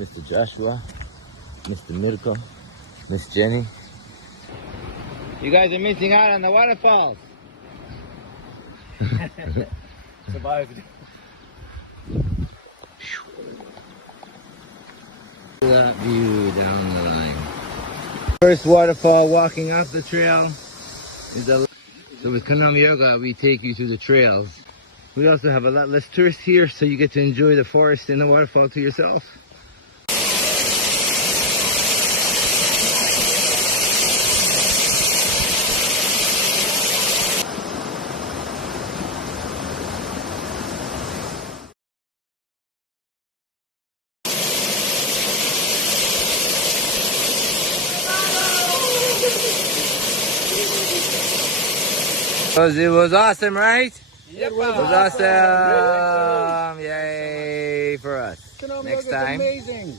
Mr. Joshua, Mr. Mirko, Miss Jenny. You guys are missing out on the waterfalls. Survived. That view down the line. First waterfall walking off the trail is the. So with Khanom Yoga, we take you through the trails. We also have a lot less tourists here, so you get to enjoy the forest and the waterfall to yourself. It was awesome, right? Yep. It was awesome. Yay for us. Khanom Next Yoga's time. amazing.